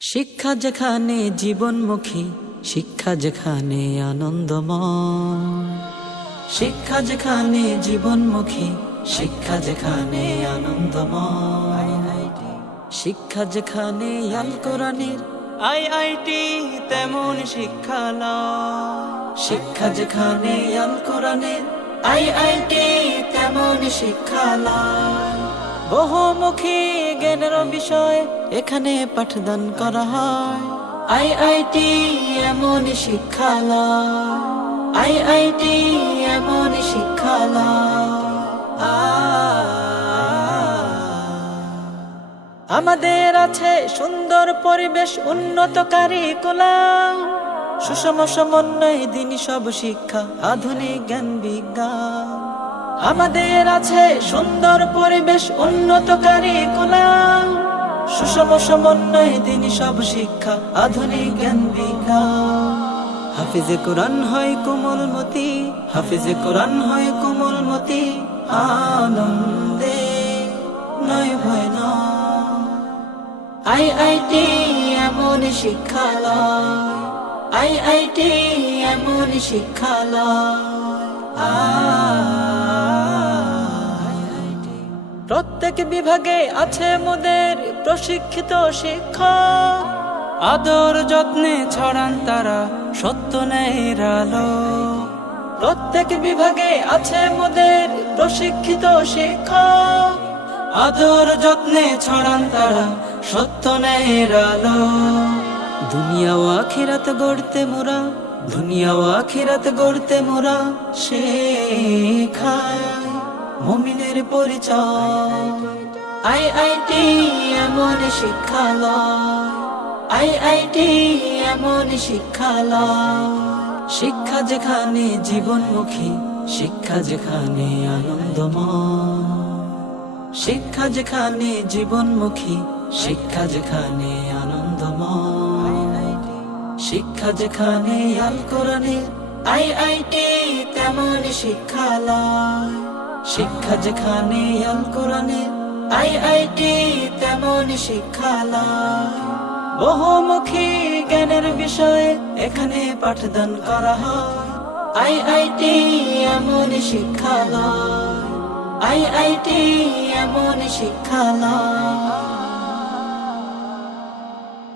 শিক্ষা যেখানে জীবনমুখী, শিক্ষা যেখানে আনন্দময়, শিক্ষা যেখানে জীবনমুখী, শিক্ষা যেখানে আনন্দময়, শিক্ষা যেখানে আল কোরআনের আইআইটি তেমন শিক্ষালয়, শিক্ষা যেখানে আল কোরআনের আইআইটি তেমন শিক্ষালয়। বহুমুখী জ্ঞানের বিষয় এখানে পাঠদান করা হয়। আইআইটি এমন শিক্ষালয়, আইআইটি এমন শিক্ষালয়। আমাদের আছে সুন্দর পরিবেশ, উন্নত কারিকুলাম, সুষম সমন্বয় দিনী সব শিক্ষা, আধুনিক জ্ঞান বিজ্ঞান। আমাদের আছে সুন্দর পরিবেশ, উন্নত কারিকুলাম, সুষম সমন্বয় দিনী সব শিক্ষা, আধুনিক জ্ঞান বিজ্ঞান। হাফিজে কোরআন হয় কোমলমতি, হাফিজে কোরআন হয় কোমলমতি, আনন্দে নয় ভয় নয়। আইআইটি এমন শিক্ষালয়, আইআইটি এমন শিক্ষালয়। প্রত্যেক বিভাগে আছে মোদের প্রশিক্ষিত শিক্ষক, আদর যত্নে ছড়ান তারা সত্য ন্যায়ের আলো। প্রত্যেক বিভাগে আছে মোদের প্রশিক্ষিত শিক্ষক, আদর যত্নে ছড়ান তারা সত্য ন্যায়ের আলো। দুনিয়া ও আখিরাত গড়তে মোরা, দুনিয়া ও আখিরাত গড়তে মোরা শেখায় মুমিনের পরিচয়। আইআইটি এমন শিক্ষালয়, আইআইটি এমন শিক্ষালয়। শিক্ষা যেখানে জীবনমুখী, শিক্ষা যেখানে আনন্দময়, শিক্ষা যেখানে জীবনমুখী, শিক্ষা যেখানে আনন্দময়, শিক্ষা যেখানে আল কোরআনের আইআইটি তেমন শিক্ষালয়, শিক্ষা যেখানে আল কোরআনের আইআইটি তেমন শিক্ষালয়। বহুমুখী জ্ঞানের বিষয়ে এখানে পাঠদান করা হয়। আইআইটি এমন শিক্ষালয়, আইআইটি এমন শিক্ষালয়।